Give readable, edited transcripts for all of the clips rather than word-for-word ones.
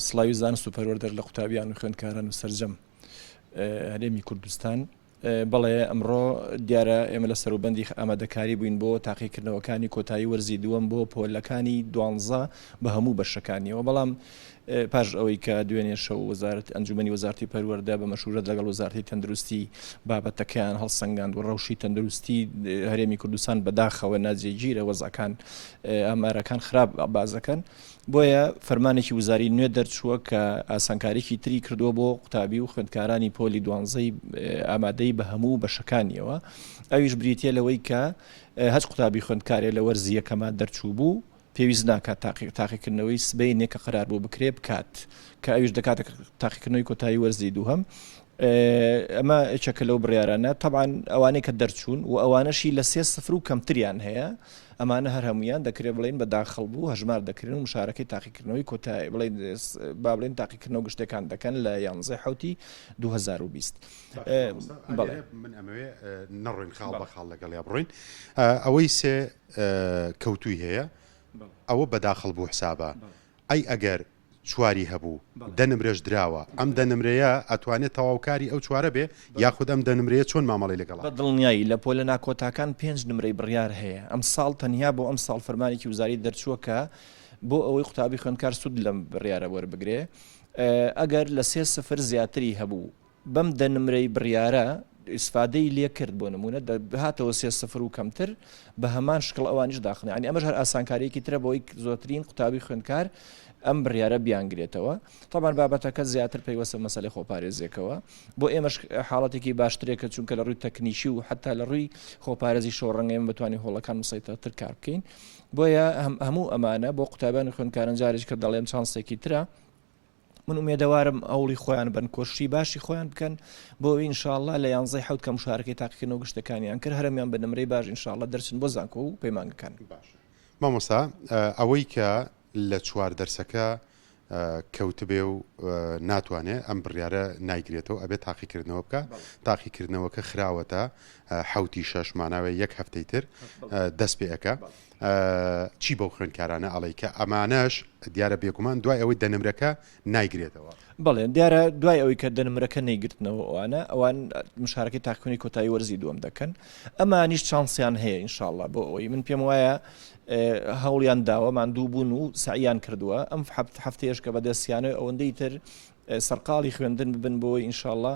سڵاوی زانست و پەروەردەر لە قوتابیان و خوێندکاران و سەرجەم هەرێمی کوردستان بەڵێ ئەمڕۆ دیارە ئێمە لە سەروبەندی ئامادەکاری بووین بۆ تاقیکردنەوەکانی کۆتایی وەرزی دووەم بۆ پۆلەکانی 12 بە هەموو بەشەکانیەوە بەڵام پاش ئەوەی کە دوێنێ شەو وەزارەت ئەنجومەنی وەزارەتی پەروەردە بە مەشورەت لەگەڵ وەزارەتی تەندروستی بابەتەکەیان هەڵسەنگاند و ڕەوشی تەندروستی هەرێمی کوردستان بەداخەوە ناجێگیرە وەزەکان ئامارەکان خراپ بازەکەن بۆیە فەرمانێکی وزاری نوێ دەرچووە کە ئاسانکاریی تری کردووە بۆ قوتابی و خوێندکارانی پۆلی 12 ئامادەی بە هەموو بەشەکانیەوە ئەویش بریتە لەوەی کە هەچ قوتابی خوێندکارێ لە وەرزی یەکەمە دەرچوو بوو پێویست ناکات تاقیکردنەوەی سبەی نێکە قرار بۆ بکرێ بکات کە ئەویش دەکاتە تاقیکردنەوەی کۆتایی وەرزی دووهەم ئەمە چەکە لەو بڕیارانە طبعاً ئەوانەی کە دەرچوون و ئەوانەشی لە 3-0 و کەمتریان هەیە ئەمانە هەر هەمویان دەکرێت بڵین بە داخەڵ بوو هەژمار دەکردن و مشارەکەی تاقیکردنەوەی کۆتایی بڵین تاقیکردنەوە گشتەکان دەکەن لە 11 حوتی 2020 من ئەمەوێ نەڕۆین خاڵ بە خاڵ لەگەڵ یا بڕۆین ئەوەی سێ کەوتوی هەیە ئەوە بەداخەڵ بوو حسابە ئەی ئەگەر چواری هەبوو دەنمرێش دراوە ئەم دەنمرەیە ئەتوانێت تەواوکاری ئەو چوارە بێ یاخود ئەم دەنمرەیە چۆن مامەڵی لەگەڵ بە دڵنیایی لە پۆلە ناکۆتاکان 5 نمرەی بڕیار هەیە ئەم ساڵ تەنیا بۆ ئەم ساڵ فەرمانێکی وزاری دەرچووە کە بۆ ئەوەی قوتابی خوێندکار سوود لەم بڕیارە وەربگرێ ئەگەر لە 3-0 زیاتری هەبوو بەم دەنمرەی بڕیارە ئیسفادەی لێ کرد بۆ نمونە هاتەوە 3-0 و کەمتر بە هەمان شکڵ ئەوانیش داخنی ینی ئەمەش هەر ئاسانکاریەکی ترە بۆی زۆرترین قوتابی خوێندکار ئەم بڕیارە بیانگرێتەوە طبعاً بابەتەکە زیاتر پەیوەستە مەسەلەی خۆپارێزیەکەوە بۆ ئێمەش حاڵەتێکی باشترێکە چونکە لە ڕووی تەکنیکی و حتا لە ڕووی خۆپارێزی شۆڕەنگەی بتوانین هۆڵەکان مسەیتەتر کار بکەین بۆیە هەموو ئەمانە بۆ قوتابیان خوێندکاران جارێک کە دەڵێم چانسێکی ترە من ئومێدەوارم ئەوڵی خۆیان بن کۆشتی باشی خۆیان بکەن بۆ ئینشاءالله لە 11 حوت کە مشارەکەی تاقیکردنەوە گشتەکانیان کرد هەرمیان بە نمرەی باش ئینشاءالله دەرچن بۆ زانکۆ و پەیمانگەکان مامۆستا ئەوەی کە لە چوار دەرسەکە کەوتبێ و ناتوانێت ئەم بڕیارە نایگرێتەوە ئەبێت تاقیکردنەوە بکە تاقیکردنەوەکە خراوەتە حوتی 6 ماناوێ یەک هەفتەی تر دەست پێەکە چی بەو خوێندکارانە ئەڵی کە ئەمانەش دیارە بێگومان دوای ئەوەی دەنمرەکە نایگرێتەوە بەڵێن دیارە دوای ئەوەی کە دەنمرەکە نەیگرتنەوە ئەوان مشارەکەی تاقیکردنەوەی کۆتایی وەرزی دووەم دەکەن ئەمانیش چانسیان هەیە ئینشاءالله بۆ ئەوەی من پێم وایە هەوڵیان داوە ماندوو بوون و سعیان کردووە ئەم هەفتەیەش کە بەدەستیانەوە ئەوەندەی تر سەرقاڵی خوێندن ببن بۆی ئینشاءالله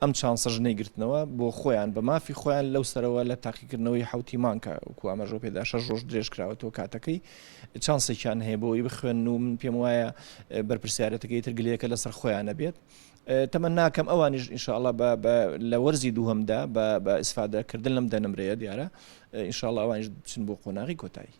ئەم چانسەژ نەیگرتنەوە بۆ خۆیان بە مافی خۆیان لەو سەرەوە لە تاقیکردنەوەی حوتی مانکە وەکو ئاماژەوە پێدا 6 ڕۆژ درێژ کراوەتەوە کاتەکەی چانسێکیان هەیە بۆی بخوێن و من پێم وایە بەرپرسیارەتەکەی تر گلەیەکە لەسەر خۆیانە بێت تەمە ناکەم ئەوانیش ئینشاءالله لە وەرزی دووهەمدا بە ئیسفادەکردن لەم دەنمرەیە دیارە ئینشاءالله ئەوانیش بچن بۆ قۆناغی کۆتایی